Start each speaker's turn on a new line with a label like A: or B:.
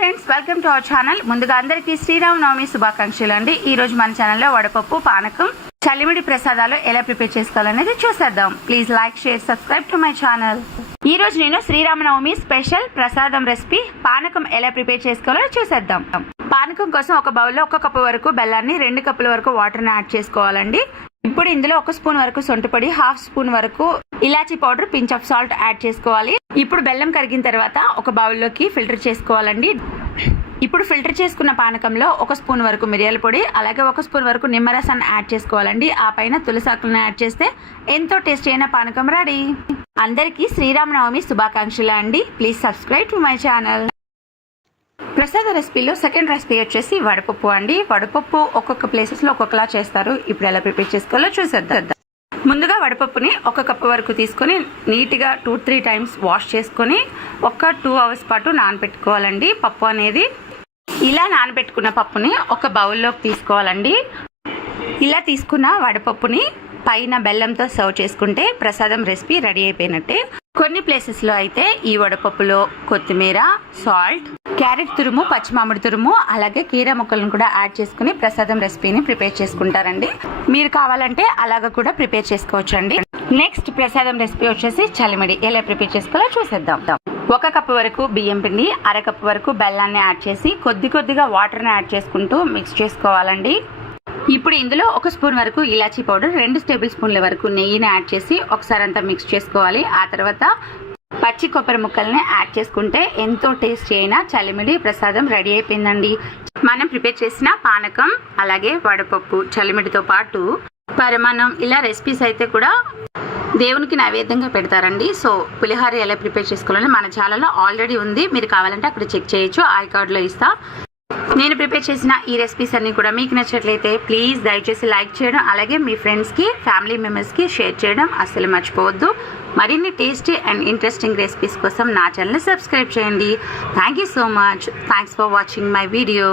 A: Friends welcome to our channel. ముందుగా అందరికీ శ్రీరామనవమి శుభాకాంక్షలు అండి ఈ రోజు మన ఛానల్లో వడపప్పు పానకం చలిమిడి ప్రసాదాలు ఎలా ప్రిపేర్ చేసుకోవాలనేది చూసేద్దాం. Please like share subscribe to my channel. ఈ రోజు నేను శ్రీరామనవమి స్పెషల్ ప్రసాదం రెసిపీ పానకం ఎలా ప్రిపేర్ చేసుకోవాలో చూసేద్దాం. పానకం కోసం ఒక బౌల్లో ఒక కప్పు వరకు బెల్లాన్ని రెండు కప్పుల వరకు వాటర్ని యాడ్ చేసుకోవాలండి. ఇప్పుడు ఇందులో ఒక స్పూన్ వరకు సొంటిపొడి హాఫ్ స్పూన్ వరకు ఇలాచీ powder pinch of salt add చేసుకోవాలి. ఇప్పుడు బెల్లం కరిగిన తర్వాత ఒక బౌల్లోకి ఫిల్టర్ చేసుకోవాలండి. ఇప్పుడు ఫిల్టర్ చేసుకున్న పానకంలో ఒక స్పూన్ వరకు మిరియాల పొడి అలాగే ఒక స్పూన్ వరకు నిమ్మరసాన్ని యాడ్ చేసుకోవాలండి. ఆ పైన తులసాకులను యాడ్ చేస్తే ఎంతో టేస్టీ అయిన పానకం రెడీ. అందరికీ శ్రీరామనవమి శుభాకాంక్షలు అండి. Please subscribe to my channel. ప్రసాద రెసిపీలో సెకండ్ రెసిపీ వచ్చేసి వడపప్పు అండి. వడపప్పు ఒక్కొక్క ప్లేసెస్లో ఒక్కొక్కలా చేస్తారు. ఇప్పుడు ఎలా ప్రిపేర్ చేసుకోవాలో చూసేద్దాం. ముందుగా వడపప్పుని ఒక కప్పు వరకు తీసుకొని నీట్గా టూ త్రీ టైమ్స్ వాష్ చేసుకొని ఒక టూ అవర్స్ పాటు నానబెట్టుకోవాలండి. పప్పు అనేది ఇలా నానబెట్టుకున్న పప్పుని ఒక బౌల్లోకి తీసుకోవాలండి. ఇలా తీసుకున్న వడపప్పుని పైన బెల్లంతో సర్వ్ చేసుకుంటే ప్రసాదం రెసిపీ రెడీ అయిపోయినట్టే. కొన్ని ప్లేసెస్లో అయితే ఈ వడపప్పులో కొత్తిమీర సాల్ట్ క్యారెట్ తురుము పచ్చి మామిడి తురుము అలాగే కీర ముక్కలను కూడా యాడ్ చేసుకుని ప్రసాదం రెసిపీని ప్రిపేర్ చేసుకుంటారండి. మీరు కావాలంటే అలాగ కూడా ప్రిపేర్ చేసుకోవచ్చు అండి నెక్స్ట్ ప్రసాదం రెసిపీ వచ్చేసి చలిమిడి. ఎలా ప్రిపేర్ చేసుకోవాలో చూసేద్దాం. ఒక కప్పు వరకు బియ్యం పిండి అర కప్పు వరకు బెల్లాన్ని యాడ్ చేసి కొద్ది కొద్దిగా వాటర్ని యాడ్ చేసుకుంటూ మిక్స్ చేసుకోవాలండి. ఇప్పుడు ఇందులో ఒక స్పూన్ వరకు ఇలాచీ పౌడర్ రెండు టేబుల్ స్పూన్ల వరకు నెయ్యిని యాడ్ చేసి ఒకసారి అంతా మిక్స్ చేసుకోవాలి. ఆ తర్వాత పచ్చి కొబ్బరి ముక్కల్ని యాడ్ చేసుకుంటే ఎంతో టేస్టీ అయిన చలిమిడి ప్రసాదం రెడీ అయిపోయిందండి. మనం ప్రిపేర్ చేసిన పానకం అలాగే వడపప్పు చలిమిడితో పాటు పరిమాణం ఇలా రెసిపీస్ అయితే కూడా దేవునికి నైవేద్యంగా పెడతారండి. సో పులిహార ఎలా ప్రిపేర్ చేసుకోవాలని మన ఛానల్లో ఆల్రెడీ ఉంది. మీరు కావాలంటే అక్కడ చెక్ చేయొచ్చు. ఐ కార్డులో ఇస్తా. నేను ప్రిపేర్ చేసిన ఈ రెసిపీస్ అన్ని కూడా మీకు నచ్చినట్లయితే ప్లీజ్ దయచేసి లైక్ చేయడం అలాగే మీ ఫ్రెండ్స్కి ఫ్యామిలీ మెంబర్స్కి షేర్ చేయడం అస్సలు మర్చిపోవద్దు. మరిన్ని టేస్టీ అండ్ ఇంట్రెస్టింగ్ రెసిపీస్ కోసం నా ఛానల్ సబ్స్క్రైబ్ చేయండి. Thank you so much thanks for watching my video